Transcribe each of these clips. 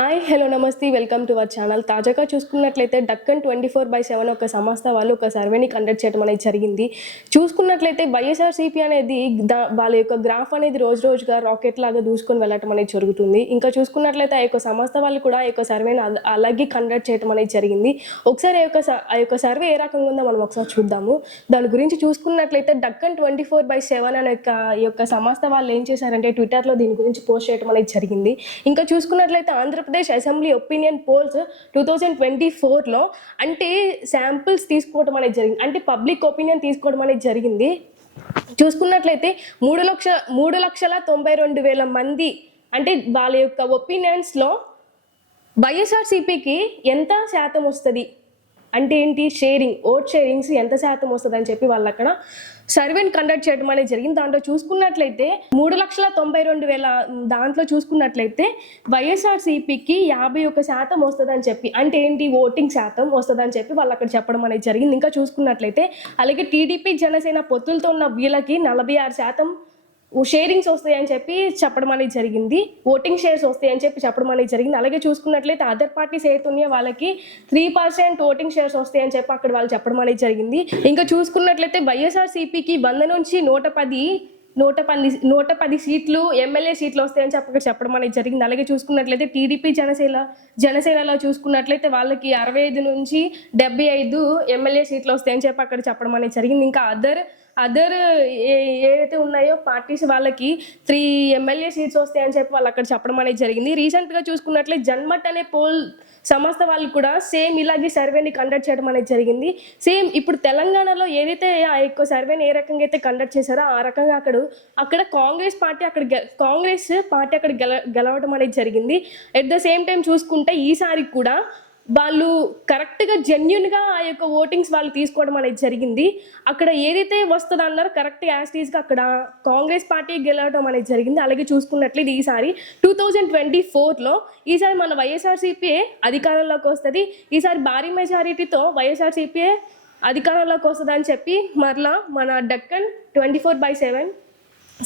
Hi hello నమస్తే welcome to our channel. తాజాగా చూసుకున్నట్లయితే డక్కన్ 24/7 ఒక సంస్థ వాళ్ళు ఒక సర్వేని కండక్ట్ చేయడం అనేది జరిగింది. చూసుకున్నట్లయితే వైఎస్ఆర్సీపీ అనేది వాళ్ళ యొక్క గ్రాఫ్ అనేది రోజు రోజుగా రాకెట్ లాగా దూసుకొని వెళ్ళటం అనేది జరుగుతుంది. ఇంకా చూసుకున్నట్లయితే ఆ యొక్క సంస్థ వాళ్ళు కూడా ఆ యొక్క సర్వేని అలాగే కండక్ట్ చేయడం అనేది జరిగింది. ఒకసారి ఆ యొక్క సర్వే ఏ రకంగా ఉందో మనం ఒకసారి చూద్దాము. దాని గురించి చూసుకున్నట్లయితే డక్కన్ 24/7 అనే ఈ యొక్క సంస్థ వాళ్ళు ఏం చేశారంటే ట్విట్టర్లో దీని గురించి పోస్ట్ చేయడం అనేది జరిగింది. ఇంకా చూసుకున్నట్లయితే ఆంధ్రప్రదేశ్ అసెంబ్లీ ఒపీనియన్ పోల్స్ 2024లో అంటే శాంపిల్స్ తీసుకోవడం అనేది జరిగింది, అంటే పబ్లిక్ ఒపీనియన్ తీసుకోవడం అనేది జరిగింది. చూసుకున్నట్లయితే 3,92,000 మంది అంటే వాళ్ళ యొక్క ఒపీనియన్స్లో వైఎస్ఆర్సీపీకి ఎంత శాతం వస్తుంది అంటే ఏంటి, ఓట్ షేరింగ్స్ ఎంత శాతం వస్తుంది అని చెప్పి వాళ్ళు అక్కడ సర్వేని కండక్ట్ చేయడం అనేది జరిగింది. దాంట్లో చూసుకున్నట్లయితే 3,92,000 దాంట్లో చూసుకున్నట్లయితే వైఎస్ఆర్సీపీకి 51% వస్తుందని చెప్పి, అంటే ఏంటి, ఓటింగ్ శాతం వస్తుందని చెప్పి వాళ్ళు అక్కడ చెప్పడం అనేది జరిగింది. ఇంకా చూసుకున్నట్లయితే అలాగే టీడీపీ జనసేన పొత్తులతో ఉన్న వీళ్ళకి 46% షేరింగ్స్ వస్తాయని చెప్పి చెప్పడం అనేది జరిగింది, ఓటింగ్ షేర్స్ వస్తాయని చెప్పి చెప్పడం అనేది జరిగింది. అలాగే చూసుకున్నట్లయితే అదర్ పార్టీస్ ఏతున్నాయో వాళ్ళకి 3% ఓటింగ్ షేర్స్ వస్తాయని చెప్పి అక్కడ వాళ్ళు చెప్పడం అనేది జరిగింది. ఇంకా చూసుకున్నట్లయితే వైఎస్ఆర్సీపీకి 100 నుంచి 110 సీట్లు ఎమ్మెల్యే సీట్లు వస్తాయని చెప్పి అక్కడ చెప్పడం అనేది జరిగింది. అలాగే చూసుకున్నట్లయితే టీడీపీ జనసేనలో చూసుకున్నట్లయితే వాళ్ళకి 65 నుంచి 75 ఎమ్మెల్యే సీట్లు వస్తాయని చెప్పి అక్కడ చెప్పడం అనేది జరిగింది. ఇంకా అదర్ ఏవైతే ఉన్నాయో పార్టీస్ వాళ్ళకి 3 ఎమ్మెల్యే సీట్స్ వస్తాయని చెప్పి వాళ్ళు అక్కడ చెప్పడం అనేది జరిగింది. రీసెంట్గా చూసుకున్నట్లయితే జన్మట్ అనే పోల్ సంస్థ వాళ్ళు కూడా సేమ్ ఇలాగే సర్వేని కండక్ట్ చేయడం అనేది జరిగింది. సేమ్ ఇప్పుడు తెలంగాణలో ఏదైతే ఆ యొక్క సర్వేని ఏ రకంగా అయితే కండక్ట్ చేశారో ఆ రకంగా అక్కడ కాంగ్రెస్ పార్టీ అక్కడ గెలవడం అనేది జరిగింది. ఎట్ ద సేమ్ టైం చూసుకుంటే ఈసారి కూడా వాళ్ళు కరెక్ట్గా జెన్యున్గా ఆ యొక్క ఓటింగ్స్ వాళ్ళు తీసుకోవడం అనేది జరిగింది. అక్కడ ఏదైతే వస్తుందో అన్నారో కరెక్ట్ యాస్టీస్గా అక్కడ కాంగ్రెస్ పార్టీ గెలవడం అనేది జరిగింది. అలాగే చూసుకున్నట్లయితే ఈసారి 2024లో ఈసారి మన వైఎస్ఆర్సీపీ అధికారంలోకి వస్తుంది. ఈసారి భారీ మెజారిటీతో వైఎస్ఆర్సీపీ అధికారంలోకి వస్తుంది అని చెప్పి మరలా మన డక్కన్ 24/7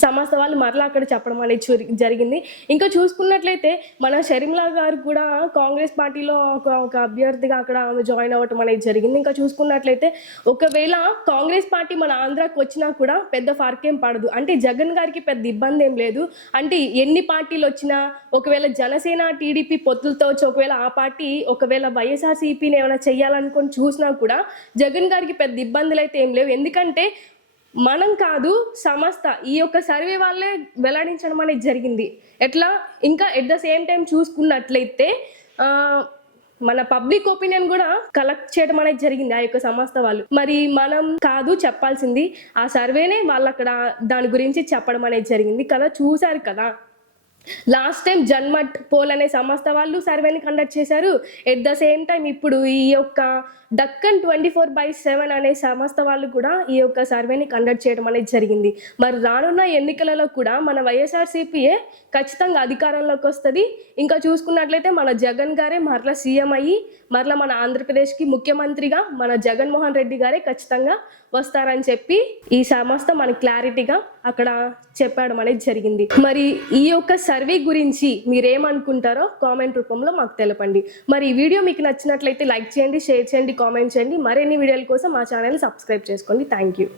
సంస్థ వాళ్ళు మరలా అక్కడ చెప్పడం అనేది జరిగింది. ఇంకా చూసుకున్నట్లయితే మన షర్మిలా గారు కూడా కాంగ్రెస్ పార్టీలో ఒక అభ్యర్థిగా అక్కడ జాయిన్ అవ్వటం అనేది జరిగింది. ఇంకా చూసుకున్నట్లయితే ఒకవేళ కాంగ్రెస్ పార్టీ మన ఆంధ్రాకి వచ్చినా కూడా పెద్ద ఫర్క్ ఏం పడదు, అంటే జగన్ గారికి పెద్ద ఇబ్బంది ఏం లేదు. అంటే ఎన్ని పార్టీలు వచ్చినా ఒకవేళ జనసేన టీడీపీ పొత్తులతో వచ్చి ఒకవేళ ఆ పార్టీ ఒకవేళ వైఎస్ఆర్సీపీని ఏమైనా చెయ్యాలనుకొని చూసినా కూడా జగన్ గారికి పెద్ద ఇబ్బందులు అయితే ఏం లేవు. ఎందుకంటే మనం కాదు, సంస్థ ఈ యొక్క సర్వే వాళ్ళే వెల్లడించడం అనేది జరిగింది. ఎట్లా ఇంకా ఎట్ ద సేమ్ టైం చూసుకున్నట్లయితే మన పబ్లిక్ ఒపీనియన్ కూడా కలెక్ట్ చేయడం అనేది జరిగింది ఆ యొక్క సంస్థ వాళ్ళు. మరి మనం కాదు చెప్పాల్సింది, ఆ సర్వేనే వాళ్ళు అక్కడ దాని గురించి చెప్పడం అనేది జరిగింది కదా. చూశారు కదా, లాస్ట్ టైం జన్మట్ పోల్ అనే సంస్థ వాళ్ళు సర్వేని కండక్ట్ చేశారు. ఎట్ ద సేమ్ టైం ఇప్పుడు ఈ యొక్క డక్కన్ 24/7 అనే సంస్థ వాళ్ళు కూడా ఈ యొక్క సర్వేని కండక్ట్ చేయడం అనేది జరిగింది. మరి రానున్న ఎన్నికలలో కూడా మన వైఎస్ఆర్సీపీయే ఖచ్చితంగా అధికారంలోకి వస్తుంది. ఇంకా చూసుకున్నట్లయితే మన జగన్ గారే మరలా సీఎం అయ్యి మరలా మన ఆంధ్రప్రదేశ్కి ముఖ్యమంత్రిగా మన జగన్మోహన్ రెడ్డి గారే ఖచ్చితంగా వస్తారని చెప్పి ఈ సంస్థ మనకి క్లారిటీగా అక్కడ చెప్పడం అనేది జరిగింది. మరి ఈ యొక్క సర్వే గురించి మీరేమనుకుంటారో కామెంట్ రూపంలో మాకు తెలపండి. మరి ఈ వీడియో మీకు నచ్చినట్లయితే లైక్ చేయండి, షేర్ చేయండి, కామెంట్ చేయండి. మరిన్ని వీడియోల కోసం మా ఛానల్ సబ్స్క్రైబ్ చేసుకోండి. Thank you.